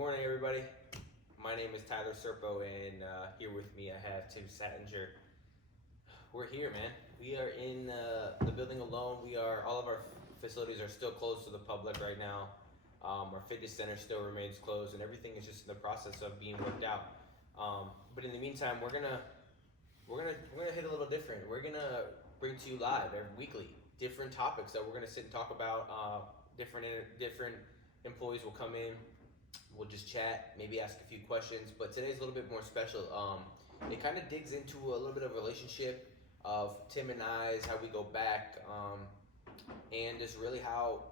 morning, everybody. My name is Tyler Serpo, and here with me I have Tim Sattinger. We're here, man. We are in the building alone. All of our facilities are still closed to the public right now. Our fitness center still remains closed, and everything is just in the process of being worked out. But in the meantime, we're gonna hit a little different. We're gonna bring to you live every weekly different topics that we're gonna sit and talk about. Different employees will come in. We'll just chat, maybe ask a few questions. But today's a little bit more special. It kind of digs into a little bit of a relationship of Tim and I's, how we go back, and just really how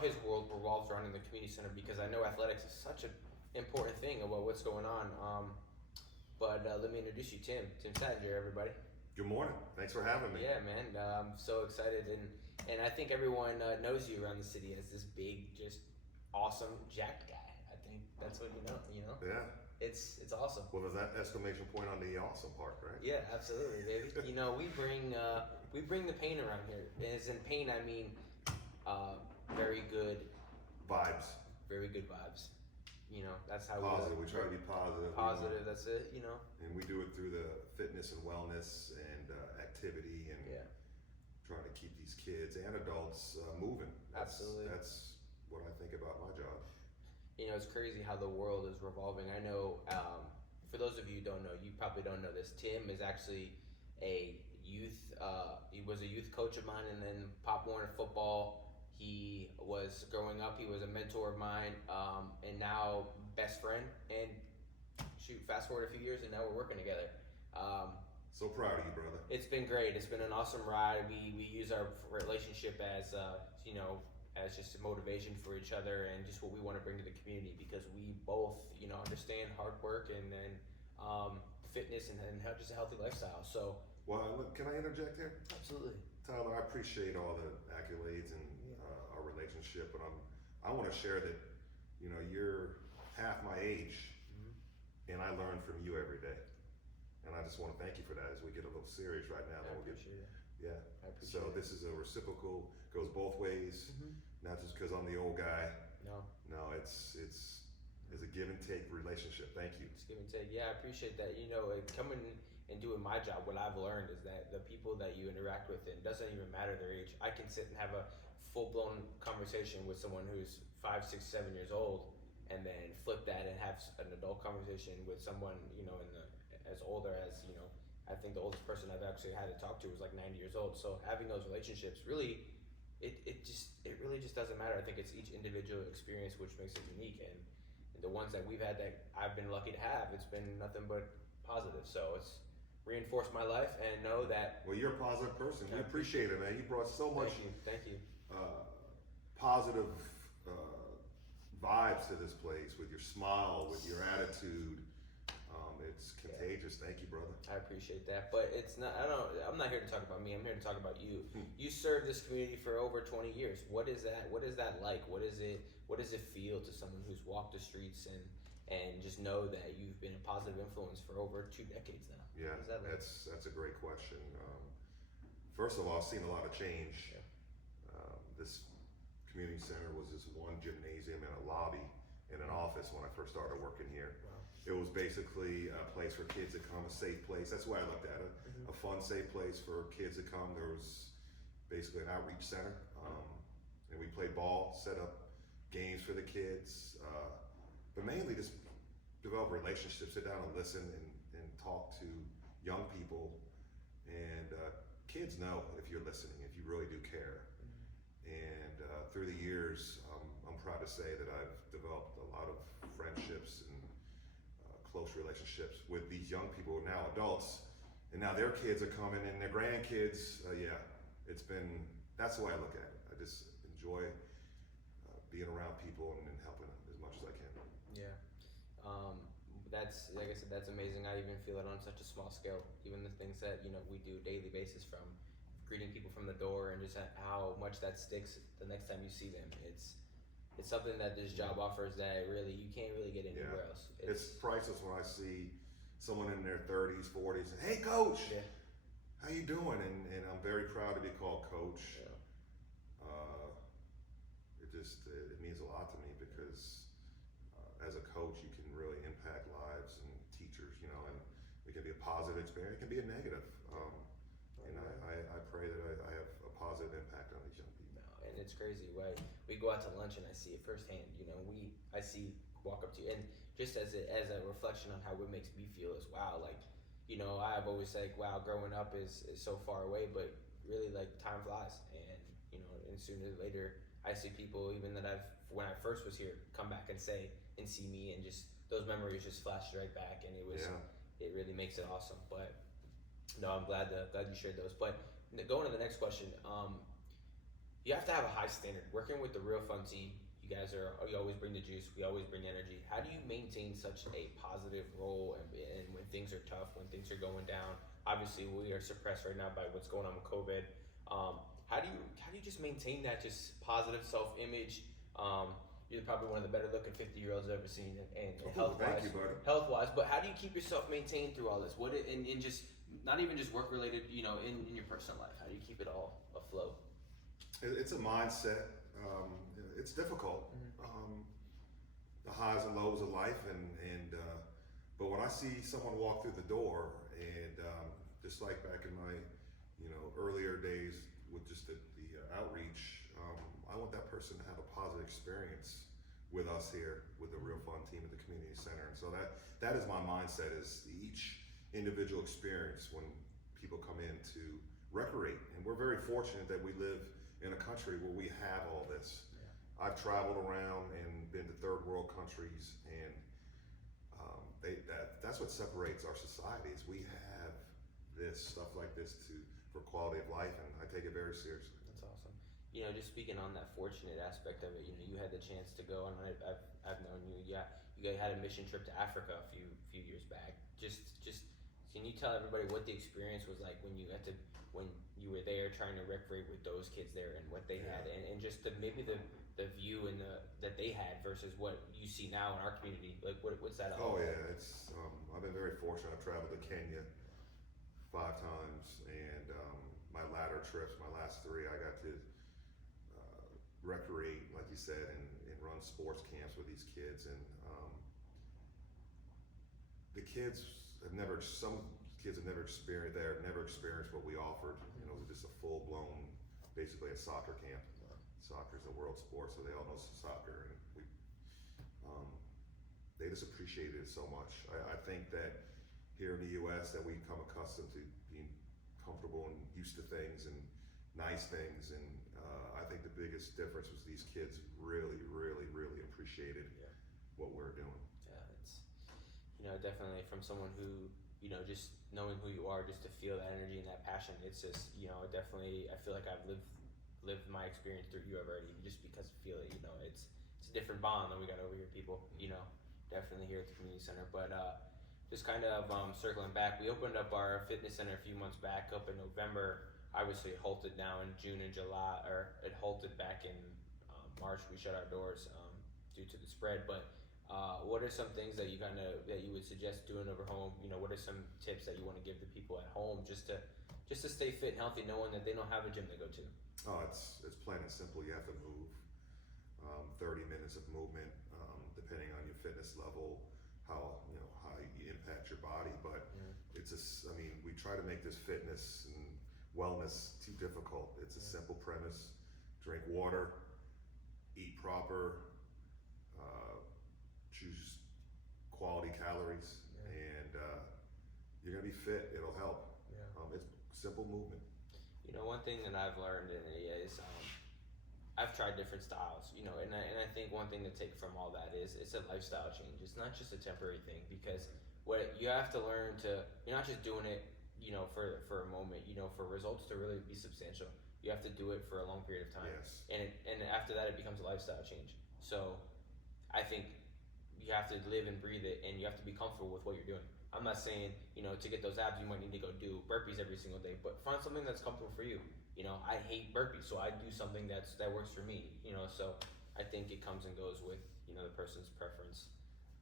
his world revolves around in the community center. Because I know athletics is such an important thing about what's going on. But let me introduce you, Tim Sattinger, everybody. Good morning. Thanks for having me. Yeah, man. I'm so excited, and I think everyone knows you around the city as this big, just awesome, jacked guy. I think that's what you know. Yeah. It's awesome. Well, there's that exclamation point on the awesome part, right? Yeah, absolutely, baby. We bring the pain around here. As in pain, I mean very good Vibes. very good vibes. That's how Positive. We try to be positive. positive. That's it. And we do it through the fitness and wellness and activity and Yeah. trying to keep these kids and adults moving. Absolutely. That's what I think about my job. It's crazy how the world is revolving. I know, for those of you who don't know, you probably don't know this. Tim is actually he was a youth coach of mine, and then Pop Warner football. He was growing up. He was a mentor of mine, and now best friend. And shoot, fast forward a few years, and now we're working together. So proud of you, brother. It's been great. It's been an awesome ride. We use our relationship as as just a motivation for each other and just what we want to bring to the community, because we both understand hard work and then fitness and just a healthy lifestyle. So Well, look, can I interject here? absolutely. Tyler, I appreciate all the accolades and our relationship, but I want to share that you're half my age, and I learn from you every day, and I just want to thank you for that. As we get a little serious right now, I then we'll get appreciate it. yeah. I appreciate So it. this is a reciprocal, goes both ways, not just because I'm the old guy. No, No, it's a give and take relationship. Thank you. just give and take. Yeah, I appreciate that. Coming and doing my job, what I've learned is that the people that you interact with, it doesn't even matter their age. I can sit and have a full-blown conversation with someone who's 5, 6, 7 years old, and then flip that and have an adult conversation with someone as older as I think the oldest person I've actually had to talk to was like 90 years old. So having those relationships really, it really just doesn't matter. I think it's each individual experience which makes it unique, and the ones that we've had that I've been lucky to have, it's been nothing but positive. So it's reinforced my life, and know that. Well, you're a positive person. We appreciate it, man. You brought so much Thank you. positive vibes to this place with your smile, with your attitude. It's contagious. Thank you, brother. I appreciate that, but it's not. I'm not here to talk about me. I'm here to talk about you. You served this community for over 20 years. What is that? What is that like? What does it feel to someone who's walked the streets and just know that you've been a positive influence for over 2 decades now? Yeah, What is that like? that's a great question. First of all, I've seen a lot of change. Yeah. This community center was this one gymnasium and a lobby and an office when I first started working here. Wow. It was basically a place for kids to come, a safe place. That's the way I looked at it. A fun, safe place for kids to come. There was basically an outreach center, and we played ball, set up games for the kids, but mainly just develop relationships, sit down and listen and talk to young people. And kids know if you're listening, if you really do care. And through the years, I'm proud to say that I've developed a lot of friendships and close relationships with these young people, now adults, and now their kids are coming and their grandkids. That's the way I look at it. I just enjoy being around people and helping them as much as I can. Yeah. That's, like I said, that's amazing. I even feel it on such a small scale. Even the things that we do daily basis, from greeting people from the door and just how much that sticks the next time you see them. It's something that this job offers that really you can't really get anywhere else. It's priceless when I see someone in their 30s, 40s, and, hey, coach, Yeah. how you doing? And I'm very proud to be called coach. Yeah. It means a lot to me because It can be a positive experience. It can be a negative. And I pray that I have a positive impact on these young people. No, and it's crazy, right? We go out to lunch and I see it firsthand. You know, I see walk up to you, and just as a reflection on how it makes me feel is wow. Like, you know, I've always said, wow, growing up is so far away, but really like time flies, and you know, and sooner or later I see people even that when I first was here come back and see me, and just those memories just flashed right back, and it really makes it awesome. But no, I'm glad you shared those. But going to the next question, you have to have a high standard. Working with the Real Fun team, you always bring the juice, we always bring the energy. How do you maintain such a positive role and when things are tough, when things are going down? Obviously, we are suppressed right now by what's going on with COVID. How do you just maintain that just positive self-image? You're probably one of the better looking 50-year-olds I've ever seen, and Thank you, buddy. Health-wise, but how do you keep yourself maintained through all this? And just not even just work related, you know, in your personal life. How do you keep it all afloat? It's a mindset. It's difficult. The highs and lows of life, but when I see someone walk through the door, and just like back in my, earlier days with just the outreach, I want that person to have a positive experience with us here with the Real Fun team at the community center. And so that is my mindset, is each individual experience when people come in to recreate. And we're very fortunate that we live in a country where we have all this. Yeah. I've traveled around and been to third world countries, and that's what separates our society, is we have this stuff like this for quality of life, and I take it very seriously. That's awesome. You know, just speaking on that fortunate aspect of it, you know, you had the chance to go, and I've known you. Yeah, you guys had a mission trip to Africa a few years back. Just can you tell everybody what the experience was like when you were there trying to recreate with those kids there, and what they had, and just maybe the view and that they had versus what you see now in our community? Like, what's that all about? Yeah, it's I've been very fortunate. I've traveled to Kenya 5 times, and my latter trips, my last 3, I got to recreate, like you said, and run sports camps with these kids. And the kids some kids have never experienced what we offered. You know, just a full-blown, basically a soccer camp. Soccer is a world sport, so they all know soccer, and they just appreciated it so much. I think that here in the U.S. that we become accustomed to being comfortable and used to things and nice things, and I think the biggest difference was these kids really, really, really appreciated what we're doing. Yeah, it's, you know, definitely from someone who, you know, just knowing who you are, just to feel that energy and that passion, it's just, you know, definitely, I feel like I've lived my experience through you already, just because I feel it. You know, it's a different bond than we got over here, people, you know, definitely here at the community center. But just kind of circling back, we opened up our fitness center a few months back up in November. Obviously it halted now in June and July, or it halted back in March. We shut our doors due to the spread. But what are some things that you would suggest doing over home? You know, what are some tips that you want to give the people at home just to stay fit and healthy, knowing that they don't have a gym to go to? Oh, it's plain and simple. You have to move. 30 minutes of movement, depending on your fitness level, how you impact your body. But we try to make this fitness and wellness too difficult. It's a simple premise: drink water, eat proper, choose quality calories, and you're gonna be fit. It'll help. It's simple movement. You know, one thing that I've learned in it is I've tried different styles, you know, and I think one thing to take from all that is it's a lifestyle change. It's not just a temporary thing, because what you have to learn you're not just doing it, you know, for a moment, you know, for results to really be substantial. You have to do it for a long period of time. Yes. And after that, it becomes a lifestyle change. So I think you have to live and breathe it, and you have to be comfortable with what you're doing. I'm not saying, you know, to get those abs, you might need to go do burpees every single day, but find something that's comfortable for you. You know, I hate burpees, so I do something that works for me, you know, so I think it comes and goes with, you know, the person's preference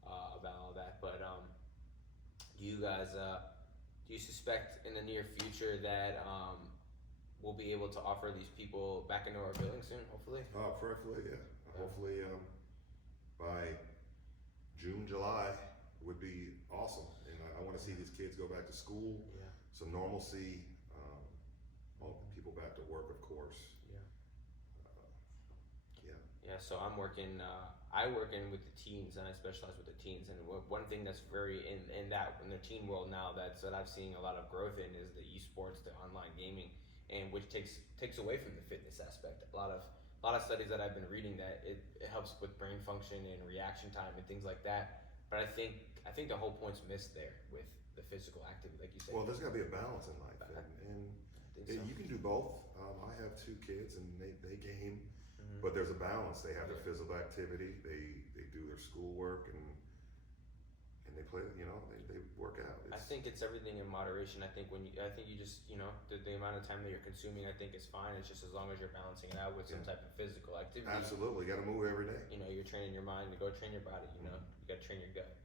about all that. But do you guys, do you suspect in the near future that we'll be able to offer these people back into our building soon, hopefully? Prayerfully, yeah. Hopefully by June, July would be awesome. And I want to to see these kids go back to school, Yeah. some normalcy, well, people back to work, of course. Yeah. Yeah. Yeah, so I'm working. I work in with the teens, and I specialize with the teens. And one thing that's very in their teen world now that I've seen a lot of growth in is the esports, the online gaming, and which takes away from the fitness aspect. A lot of studies that I've been reading that it helps with brain function and reaction time and things like that. But I think the whole point's missed there with the physical activity, like you said. Well, there's got to be a balance in life, and I think so. you can do both. I have 2 kids, and they game. Mhm. But there's a balance. They have their Yeah. physical activity. They do their schoolwork and they play. They work out. I think it's everything in moderation. I think you just the amount of time that you're consuming, I think is fine. It's just as long as you're balancing it out with some type of physical activity. Absolutely, got to move every day. You're training your mind to go train your body. You got to train your gut.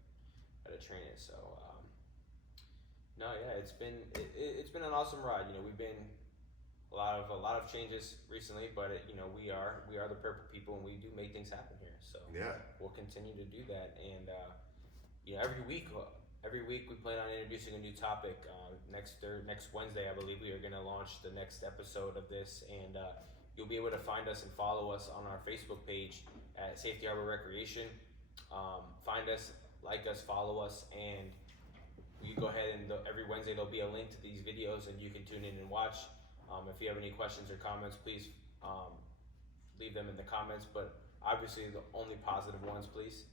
Got to train it. So no, yeah, it's been an awesome ride. We've been a lot of changes recently, but we are the Purple People, and we do make things happen here. So Yeah. we'll continue to do that, and every week we plan on introducing a new topic. Next Wednesday, I believe we are going to launch the next episode of this, and you'll be able to find us and follow us on our Facebook page at Safety Harbor Recreation. Find us, like us, follow us, and you go ahead and every Wednesday there'll be a link to these videos, and you can tune in and watch. If you have any questions or comments, please leave them in the comments, but obviously the only positive ones, please.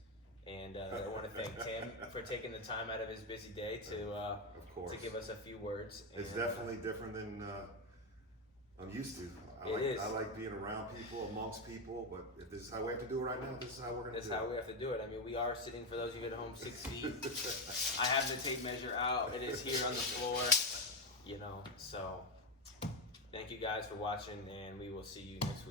And I want to thank Tim for taking the time out of his busy day to Of course. give us a few words. It's definitely different than I'm used to. I like being around people, amongst people, but if this is how we have to do it right now, this is how we're going to do it. That's how we have to do it. I mean, we are sitting, for those of you at home, 6 feet. I have the tape measure out. It is here on the floor. So thank you guys for watching, and we will see you next week.